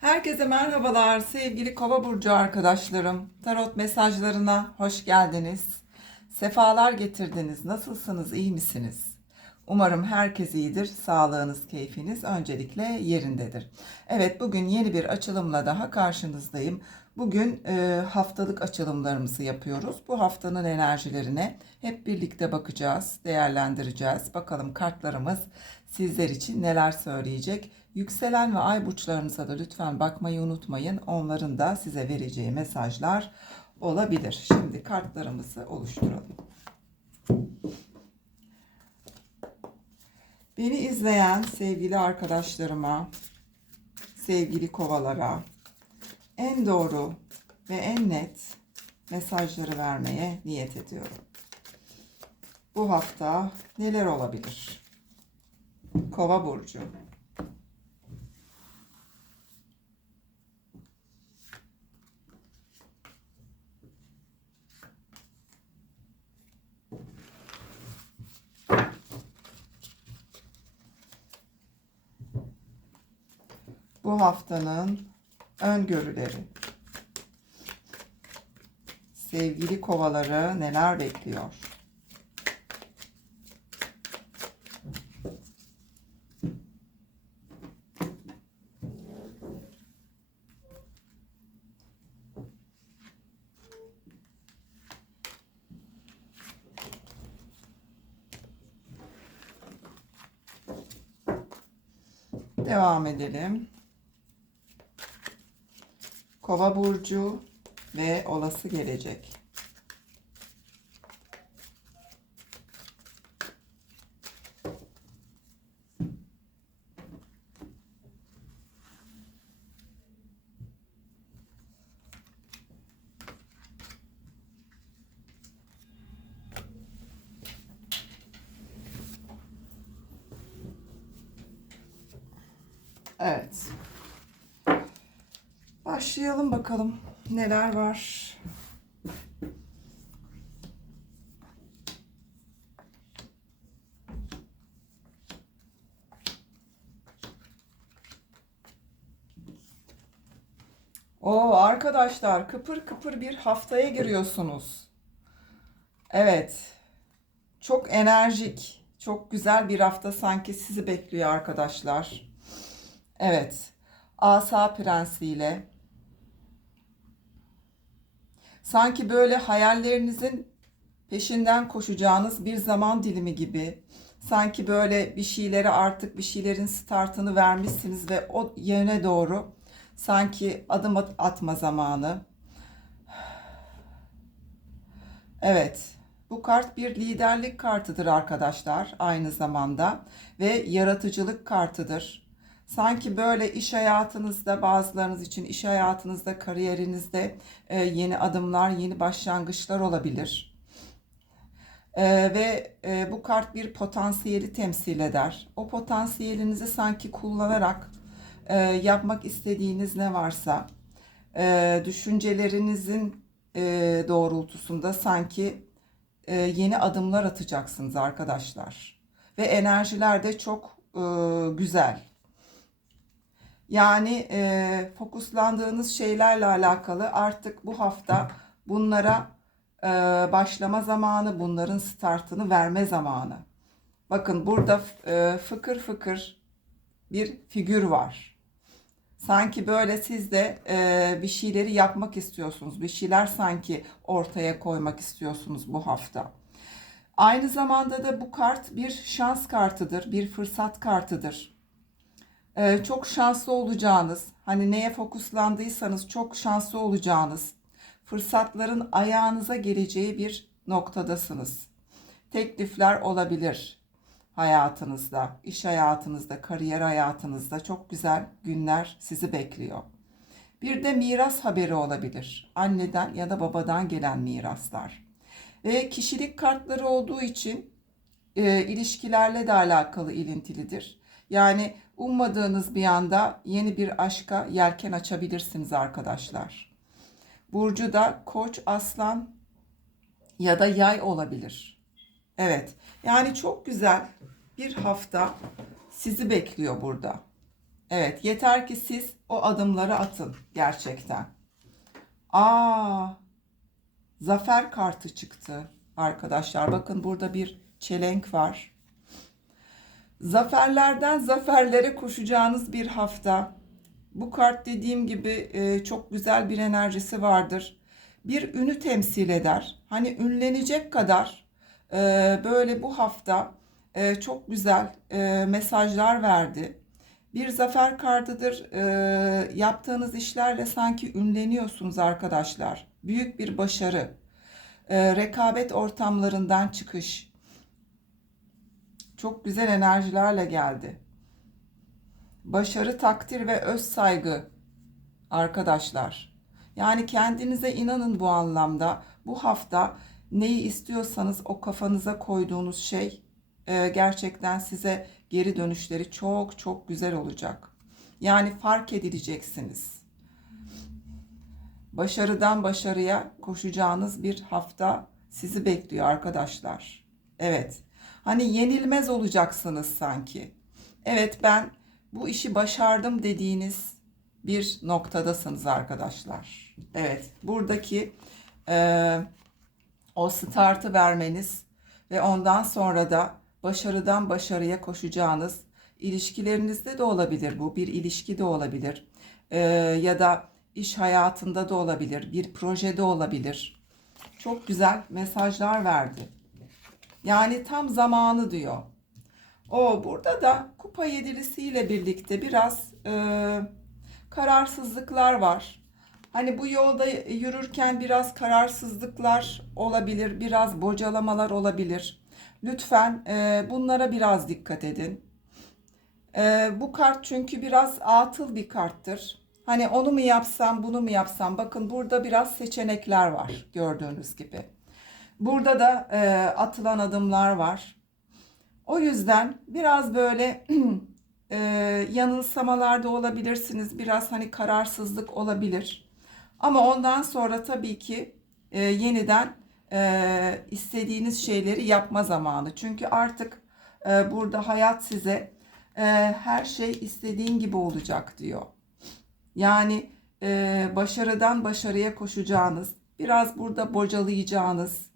Herkese merhabalar sevgili Kova burcu arkadaşlarım. Tarot mesajlarına hoş geldiniz. Sefalar getirdiniz. Nasılsınız? iyi misiniz? Umarım herkes iyidir. Sağlığınız, keyfiniz öncelikle yerindedir. Evet, bugün yeni bir açılımla daha karşınızdayım. Bugün e, haftalık açılımlarımızı yapıyoruz. Bu haftanın enerjilerine hep birlikte bakacağız, değerlendireceğiz. Bakalım kartlarımız sizler için neler söyleyecek. Yükselen ve ay burçlarınıza da lütfen bakmayı unutmayın. Onların da size vereceği mesajlar olabilir. Şimdi kartlarımızı oluşturalım. Beni izleyen sevgili arkadaşlarıma, sevgili kovalara en doğru ve en net mesajları vermeye niyet ediyorum. Bu hafta neler olabilir? Kova burcu. Bu haftanın öngörüleri. Sevgili kovaları neler bekliyor? Devam edelim. Kova burcu ve olası gelecek. Evet. Başlayalım bakalım neler var. O arkadaşlar kıpır kıpır bir haftaya giriyorsunuz. Evet. Çok enerjik, çok güzel bir hafta sanki sizi bekliyor arkadaşlar. Evet. Asa prensiyle sanki böyle hayallerinizin peşinden koşacağınız bir zaman dilimi gibi sanki böyle bir şeylere artık bir şeylerin startını vermişsiniz ve o yöne doğru sanki adım at- atma zamanı. Evet. Bu kart bir liderlik kartıdır arkadaşlar aynı zamanda ve yaratıcılık kartıdır. Sanki böyle iş hayatınızda bazılarınız için iş hayatınızda, kariyerinizde e, yeni adımlar, yeni başlangıçlar olabilir. E, ve e, bu kart bir potansiyeli temsil eder. O potansiyelinizi sanki kullanarak e, yapmak istediğiniz ne varsa, e, düşüncelerinizin e, doğrultusunda sanki e, yeni adımlar atacaksınız arkadaşlar. Ve enerjiler de çok e, güzel. Yani e, fokuslandığınız şeylerle alakalı artık bu hafta bunlara e, başlama zamanı, bunların startını verme zamanı. Bakın burada e, fıkır fıkır bir figür var. Sanki böyle siz de e, bir şeyleri yapmak istiyorsunuz. Bir şeyler sanki ortaya koymak istiyorsunuz bu hafta. Aynı zamanda da bu kart bir şans kartıdır, bir fırsat kartıdır. Ee, çok şanslı olacağınız, hani neye fokuslandıysanız çok şanslı olacağınız, fırsatların ayağınıza geleceği bir noktadasınız. Teklifler olabilir hayatınızda, iş hayatınızda, kariyer hayatınızda çok güzel günler sizi bekliyor. Bir de miras haberi olabilir. Anneden ya da babadan gelen miraslar. Ve kişilik kartları olduğu için e, ilişkilerle de alakalı ilintilidir. Yani ummadığınız bir anda yeni bir aşka yelken açabilirsiniz arkadaşlar. Burcu da Koç, Aslan ya da Yay olabilir. Evet. Yani çok güzel bir hafta sizi bekliyor burada. Evet, yeter ki siz o adımları atın gerçekten. Aa, zafer kartı çıktı arkadaşlar. Bakın burada bir çelenk var. Zaferlerden zaferlere koşacağınız bir hafta. Bu kart dediğim gibi e, çok güzel bir enerjisi vardır. Bir ünü temsil eder. Hani ünlenecek kadar e, böyle bu hafta e, çok güzel mesajlar verdi. Bir zafer kartıdır. Yaptığınız işlerle sanki ünleniyorsunuz arkadaşlar. Büyük bir başarı. Rekabet ortamlarından çıkış. Çok güzel enerjilerle geldi. Başarı, takdir ve öz saygı arkadaşlar. Yani kendinize inanın bu anlamda. Bu hafta neyi istiyorsanız o kafanıza koyduğunuz şey e, gerçekten size geri dönüşleri çok çok güzel olacak. Yani fark edileceksiniz. Başarıdan başarıya koşacağınız bir hafta sizi bekliyor arkadaşlar. Evet. Hani yenilmez olacaksınız sanki. Evet ben bu işi başardım dediğiniz bir noktadasınız arkadaşlar. Evet buradaki e, o startı vermeniz ve ondan sonra da başarıdan başarıya koşacağınız ilişkilerinizde de olabilir bu bir ilişki de olabilir E, ya da iş hayatında da olabilir bir projede olabilir. Çok güzel mesajlar verdi. Yani tam zamanı diyor. O burada da kupa yedilisiyle birlikte biraz e, kararsızlıklar var. Hani bu yolda yürürken biraz kararsızlıklar olabilir, biraz bocalamalar olabilir. Lütfen e, bunlara biraz dikkat edin. E, bu kart çünkü biraz atıl bir karttır. Hani onu mu yapsam, bunu mu yapsam? Bakın burada biraz seçenekler var gördüğünüz gibi. Burada da e, atılan adımlar var. O yüzden biraz böyle e, yanılsamalarda olabilirsiniz. Biraz hani kararsızlık olabilir. Ama ondan sonra tabii ki e, yeniden e, istediğiniz şeyleri yapma zamanı. Çünkü artık e, burada hayat size e, her şey istediğin gibi olacak diyor. Yani e, başarıdan başarıya koşacağınız, biraz burada bocalayacağınız,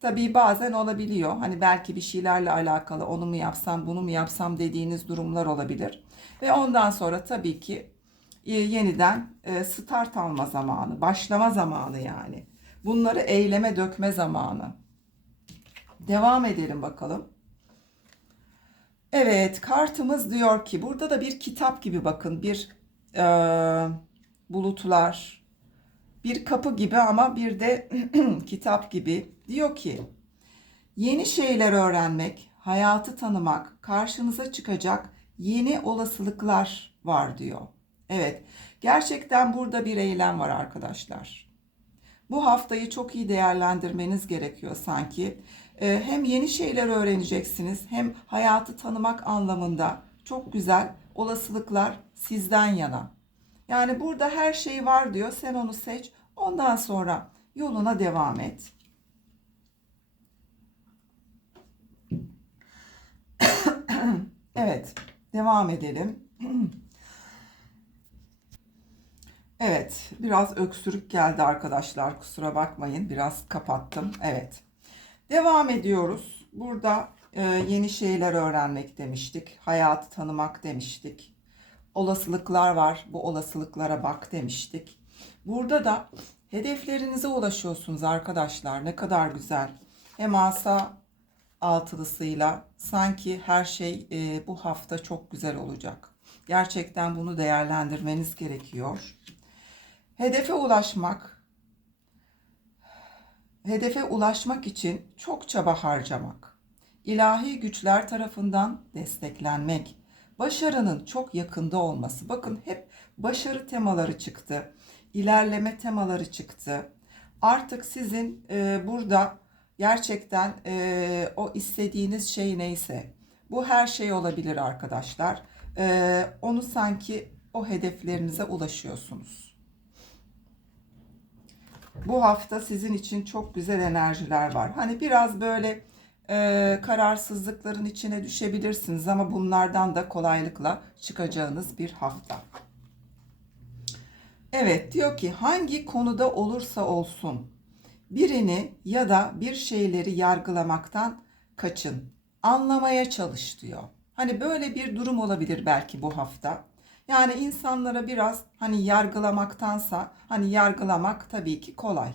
Tabii bazen olabiliyor. Hani belki bir şeylerle alakalı onu mu yapsam, bunu mu yapsam dediğiniz durumlar olabilir. Ve ondan sonra tabii ki e, yeniden e, start alma zamanı, başlama zamanı yani. Bunları eyleme dökme zamanı. Devam edelim bakalım. Evet, kartımız diyor ki burada da bir kitap gibi bakın. Bir e, bulutlar, bir kapı gibi ama bir de kitap gibi. Diyor ki yeni şeyler öğrenmek, hayatı tanımak, karşınıza çıkacak yeni olasılıklar var diyor. Evet, gerçekten burada bir eylem var arkadaşlar. Bu haftayı çok iyi değerlendirmeniz gerekiyor sanki. Ee, hem yeni şeyler öğreneceksiniz hem hayatı tanımak anlamında çok güzel olasılıklar sizden yana. Yani burada her şey var diyor. Sen onu seç. Ondan sonra yoluna devam et. evet. Devam edelim. Evet, biraz öksürük geldi arkadaşlar. Kusura bakmayın. Biraz kapattım. Evet. Devam ediyoruz. Burada e, yeni şeyler öğrenmek demiştik. Hayatı tanımak demiştik olasılıklar var. Bu olasılıklara bak demiştik. Burada da hedeflerinize ulaşıyorsunuz arkadaşlar. Ne kadar güzel. Hem asa altılısıyla sanki her şey e, bu hafta çok güzel olacak. Gerçekten bunu değerlendirmeniz gerekiyor. Hedefe ulaşmak, hedefe ulaşmak için çok çaba harcamak, ilahi güçler tarafından desteklenmek, başarının çok yakında olması. Bakın hep başarı temaları çıktı. ilerleme temaları çıktı. Artık sizin e, burada gerçekten e, o istediğiniz şey neyse bu her şey olabilir arkadaşlar. E, onu sanki o hedeflerinize ulaşıyorsunuz. Bu hafta sizin için çok güzel enerjiler var. Hani biraz böyle e, kararsızlıkların içine düşebilirsiniz ama bunlardan da kolaylıkla çıkacağınız bir hafta. Evet diyor ki hangi konuda olursa olsun birini ya da bir şeyleri yargılamaktan kaçın. Anlamaya çalış diyor. Hani böyle bir durum olabilir belki bu hafta. Yani insanlara biraz hani yargılamaktansa hani yargılamak tabii ki kolay.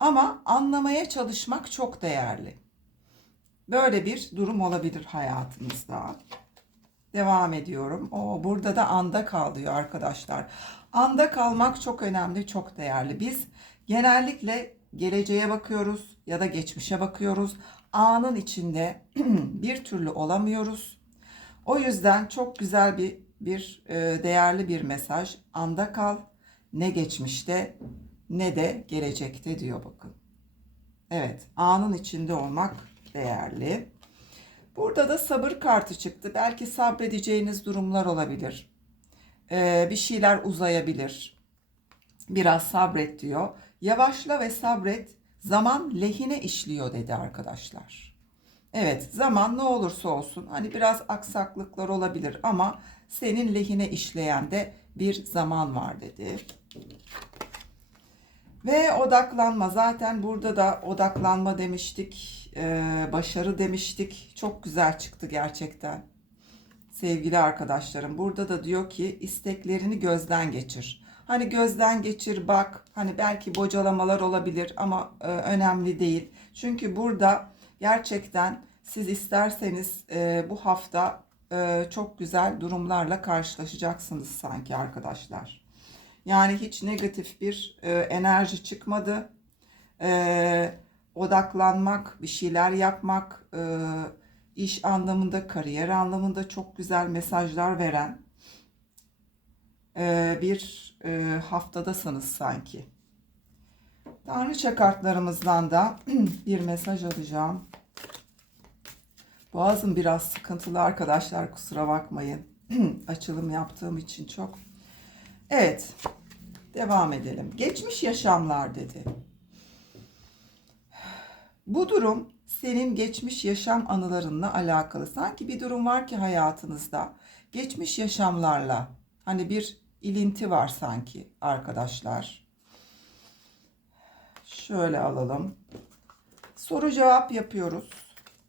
Ama anlamaya çalışmak çok değerli. Böyle bir durum olabilir hayatınızda. Devam ediyorum. O burada da anda kal diyor arkadaşlar. Anda kalmak çok önemli, çok değerli. Biz genellikle geleceğe bakıyoruz ya da geçmişe bakıyoruz. Anın içinde bir türlü olamıyoruz. O yüzden çok güzel bir bir e, değerli bir mesaj. Anda kal. Ne geçmişte ne de gelecekte diyor bakın. Evet, anın içinde olmak değerli. Burada da sabır kartı çıktı. Belki sabredeceğiniz durumlar olabilir. Ee, bir şeyler uzayabilir. Biraz sabret diyor. Yavaşla ve sabret. Zaman lehine işliyor dedi arkadaşlar. Evet, zaman ne olursa olsun hani biraz aksaklıklar olabilir ama senin lehine işleyen de bir zaman var dedi. Ve odaklanma zaten burada da odaklanma demiştik, e, başarı demiştik. Çok güzel çıktı gerçekten. Sevgili arkadaşlarım burada da diyor ki isteklerini gözden geçir. Hani gözden geçir bak hani belki bocalamalar olabilir ama e, önemli değil. Çünkü burada gerçekten siz isterseniz e, bu hafta e, çok güzel durumlarla karşılaşacaksınız sanki arkadaşlar. Yani hiç negatif bir e, enerji çıkmadı. E, odaklanmak, bir şeyler yapmak, e, iş anlamında, kariyer anlamında çok güzel mesajlar veren e, bir e, haftadasınız sanki. Tanrıça kartlarımızdan da bir mesaj alacağım. Boğazım biraz sıkıntılı arkadaşlar kusura bakmayın. Açılım yaptığım için çok. Evet. Devam edelim. Geçmiş yaşamlar dedi. Bu durum senin geçmiş yaşam anılarınla alakalı. Sanki bir durum var ki hayatınızda geçmiş yaşamlarla hani bir ilinti var sanki arkadaşlar. Şöyle alalım. Soru cevap yapıyoruz.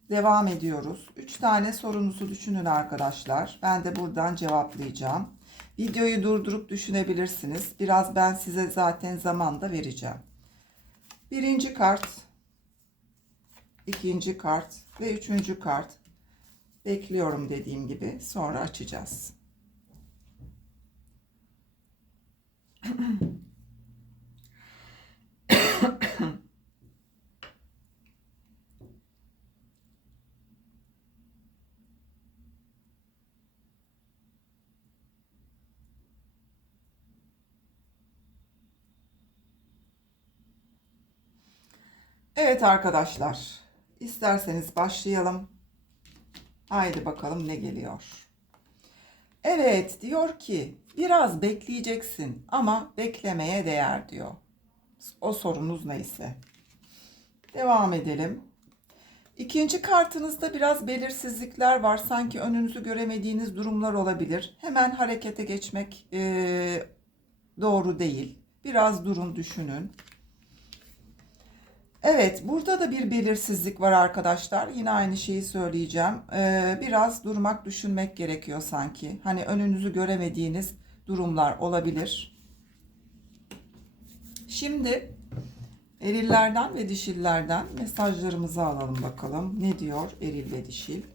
Devam ediyoruz. 3 tane sorunuzu düşünün arkadaşlar. Ben de buradan cevaplayacağım. Videoyu durdurup düşünebilirsiniz. Biraz ben size zaten zamanda vereceğim. Birinci kart, ikinci kart ve üçüncü kart. Bekliyorum dediğim gibi. Sonra açacağız. Evet arkadaşlar, isterseniz başlayalım. Haydi bakalım ne geliyor. Evet diyor ki biraz bekleyeceksin ama beklemeye değer diyor. O sorunuz neyse. Devam edelim. İkinci kartınızda biraz belirsizlikler var. Sanki önünüzü göremediğiniz durumlar olabilir. Hemen harekete geçmek e, doğru değil. Biraz durun düşünün. Evet, burada da bir belirsizlik var arkadaşlar. Yine aynı şeyi söyleyeceğim. Ee, biraz durmak, düşünmek gerekiyor sanki. Hani önünüzü göremediğiniz durumlar olabilir. Şimdi erillerden ve dişillerden mesajlarımızı alalım bakalım. Ne diyor eril ve dişil?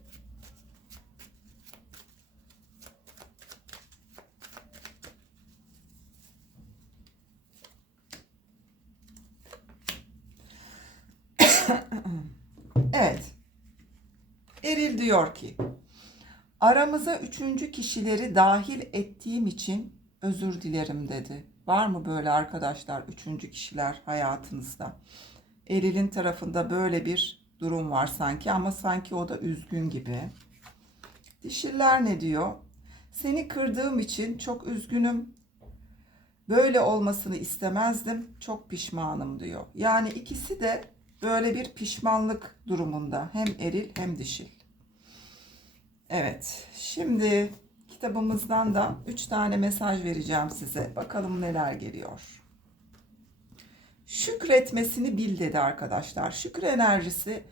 Evet. Eril diyor ki aramıza üçüncü kişileri dahil ettiğim için özür dilerim dedi. Var mı böyle arkadaşlar üçüncü kişiler hayatınızda? Eril'in tarafında böyle bir durum var sanki ama sanki o da üzgün gibi. Dişiller ne diyor? Seni kırdığım için çok üzgünüm. Böyle olmasını istemezdim. Çok pişmanım diyor. Yani ikisi de böyle bir pişmanlık durumunda. Hem eril hem dişil. Evet. Şimdi kitabımızdan da 3 tane mesaj vereceğim size. Bakalım neler geliyor. Şükretmesini bil dedi arkadaşlar. Şükür enerjisi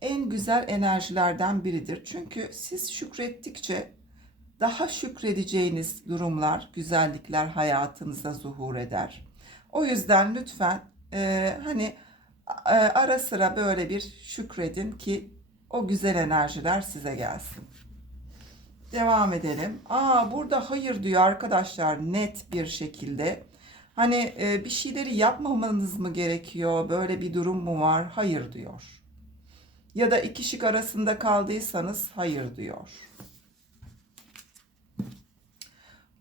en güzel enerjilerden biridir. Çünkü siz şükrettikçe daha şükredeceğiniz durumlar, güzellikler hayatınıza zuhur eder. O yüzden lütfen e, hani e, ara sıra böyle bir şükredin ki o güzel enerjiler size gelsin. Devam edelim. Aa burada hayır diyor arkadaşlar net bir şekilde. Hani e, bir şeyleri yapmamanız mı gerekiyor? Böyle bir durum mu var? Hayır diyor. Ya da iki şık arasında kaldıysanız hayır diyor.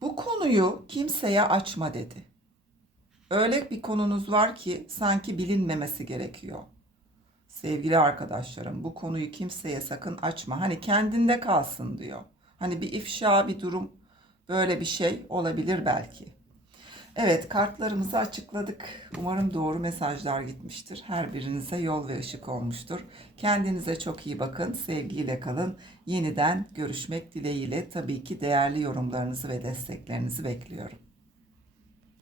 Bu konuyu kimseye açma dedi. Öyle bir konunuz var ki sanki bilinmemesi gerekiyor. Sevgili arkadaşlarım bu konuyu kimseye sakın açma. Hani kendinde kalsın diyor. Hani bir ifşa bir durum böyle bir şey olabilir belki. Evet kartlarımızı açıkladık. Umarım doğru mesajlar gitmiştir. Her birinize yol ve ışık olmuştur. Kendinize çok iyi bakın. Sevgiyle kalın. Yeniden görüşmek dileğiyle tabii ki değerli yorumlarınızı ve desteklerinizi bekliyorum.